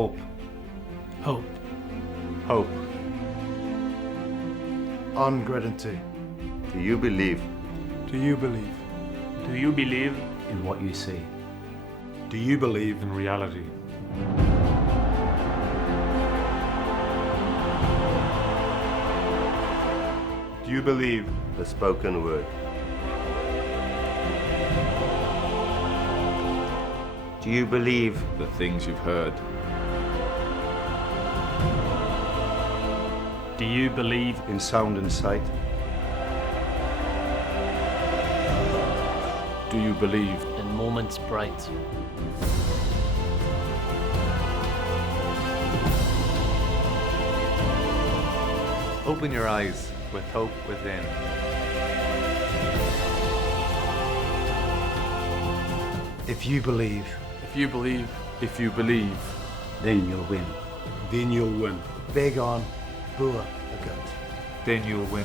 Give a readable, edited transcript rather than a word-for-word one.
Hope. Hope. Hope. Ungratitude. Do you believe? Do you believe? Do you believe In what you see. Do you believe in reality? Do you believe the spoken word? Do you believe the things you've heard? Do you believe in sound and sight? Do you believe In moments bright. Open your eyes with hope within. if you believe? if you believe? If you believe, Then you'll win. Then you'll win. Beg on, bua, agat. Then you'll win.